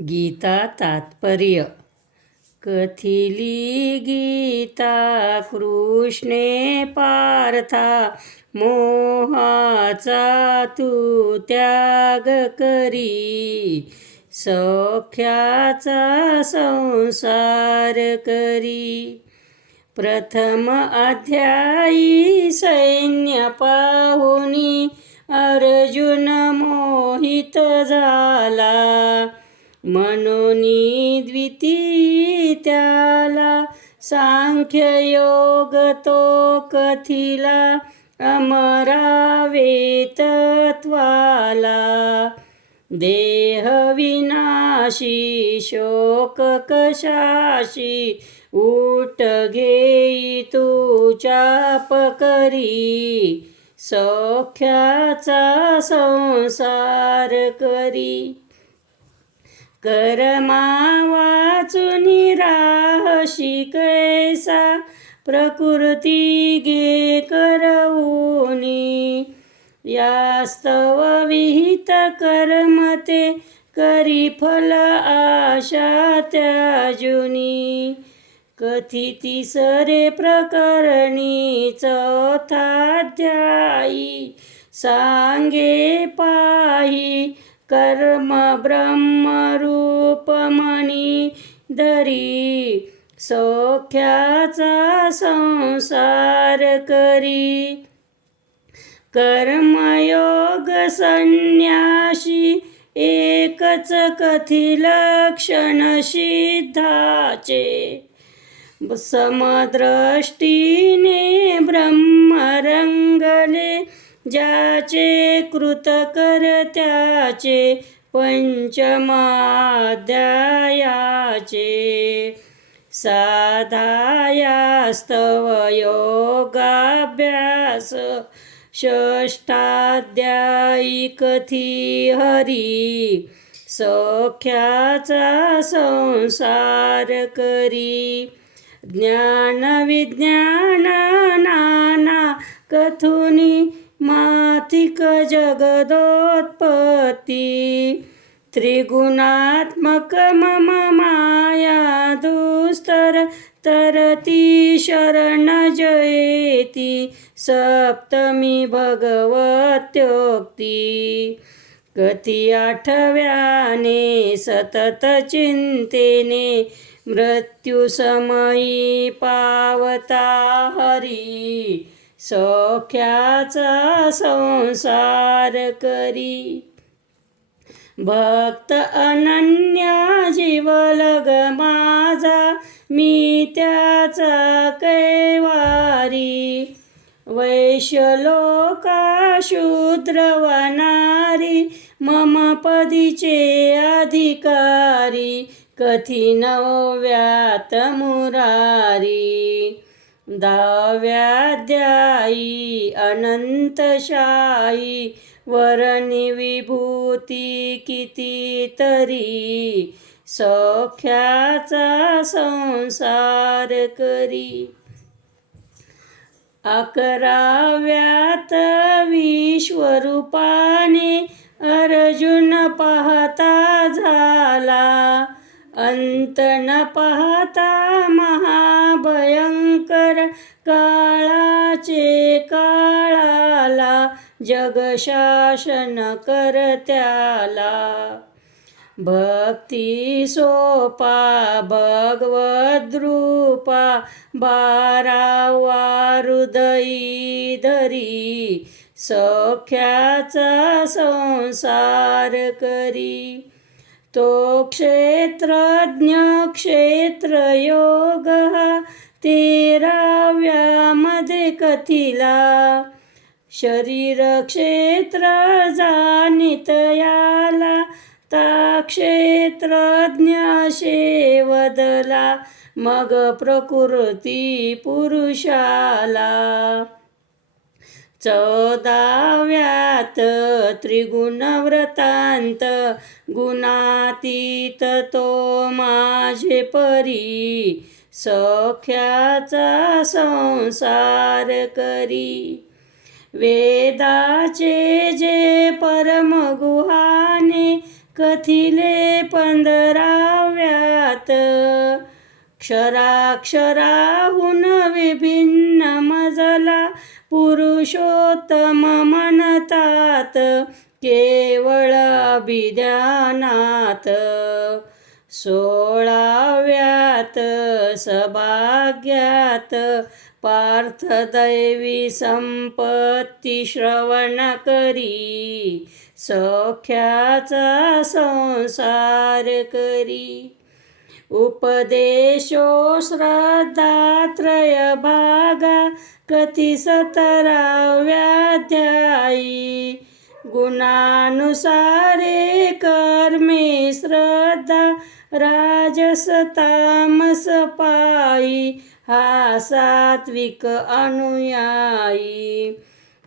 गीता तात्पर्य. कथिली गीता कृष्णे पार्था, मोहाचा तू त्याग करी, सौख्याचा संसार करी. प्रथम अध्यायी सैन्य पाहुनी अर्जुन मोहित झाला, म्हणून द्वितीय त्याला सांख्ययोग तो कथिला, अमरावे तत्वाला. देह विनाशी शोक कशाशी, उठ घेई तू चाप करी, सौख्याचा संसार करी. कर्मा वाचून राहशी कैसा, प्रकृती घे करवूनी, यास्तव विहित कर्म ते करी फल आशा त्याजुनी. कथितिसरे प्रकरणी चौथाध्यायी, सांगे पाही कर्म ब्रह्मरूपमणी धरी, सौख्याचा संसार करी. कर्मयोग संन्याशी एकच कथिलक्षण सिद्धाचे, समदृष्टीने ब्रह्मरंगले, ज्याचे कृतकर त्याचे पंचमाध्यायाचे. साधायास्तव योगाभ्यास, षष्ठाध्यायी कथी हरी, सौख्याचा संसार करी. ज्ञान विज्ञान नाना कथुनी, माथिक जगदोत्पत्ती, त्रिगुणात्मक मम माया दुस्तर, तरती शरण जयेती, सप्तमी भगवत्योक्ती. कथी आठव्याने सतत चिंतेने, मृत्युसमयी पावता हरी, सौख्याचा संसार करी. भक्त अनन्या जीवलग माझा, मी त्याचा कैवारी, वैश्यलोका शूद्र वनारी, मम पदीचे अधिकारी, कथी नवव्यात मुरारी. दहाव्याध्यायी अनंतशाही, वरणी विभूती कितीतरी, सौख्याचा संसार करी. अकराव्यात विश्वरूपाने अर्जुन पाहता झाला, अंत न पाहता महाभयंकर, काळाचे काळाला जगशासन करत्याला. भक्ती सोपा भगवद्रूपा, 12वा हृदयी धरी, सौख्याचा संसार करी. तो क्षेत्रज्ञ क्षेत्रयोग, 13व्यामध्ये कथिला, शरीर क्षेत्र जाणितयाला, ता क्षेत्रज्ञ शेवदला, मग प्रकृती पुरुषाला. 14व्यात त्रिगुणव्रतांत, गुणातीत तो माझे परी, सौख्याचा संसार करी. वेदाचे जे परमगुहाने कथिले 15व्यात. क्षराक्षराहून विभिन्न मजला पुरुषोत्तम म्हणतात, केवळ अभिध्यानात. 16व्यात सभाग्यात पार्थ दैवी संपत्ती श्रवण करी, सौख्याचा संसार करी. उपदेशो श्रद्धात्रय भागा कथी 17व्याध्यायी. गुणानुसारे कर्मे श्रद्धा राजस तामस पायी, हा सात्विक अनुयायी.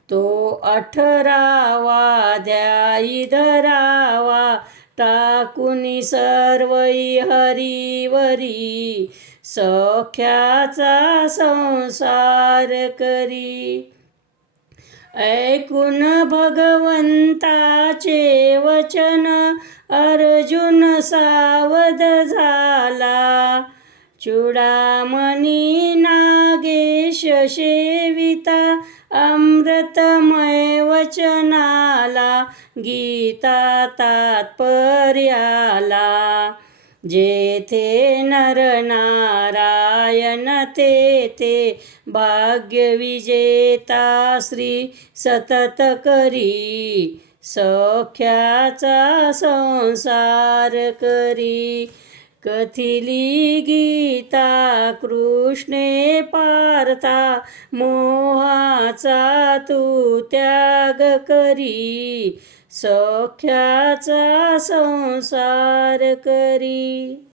तो 18वाध्यायी धरावा टाकुनी सर्वई हरिवरी, सौख्याचा संसार करी. ऐकून भगवंताचे वचन अर्जुन सावध झाला, चूडामणी नागेश सेविता अमृतमय वचनाला, गीता तात्पर्याला. जेथे नरनारायण तेथे भाग्य विजेता श्री सतत करी, सौख्याचा संसार करी. कथिली गीता कृष्णे पार्था, मोहाचा तू त्याग करी, सौख्याचा संसार करी.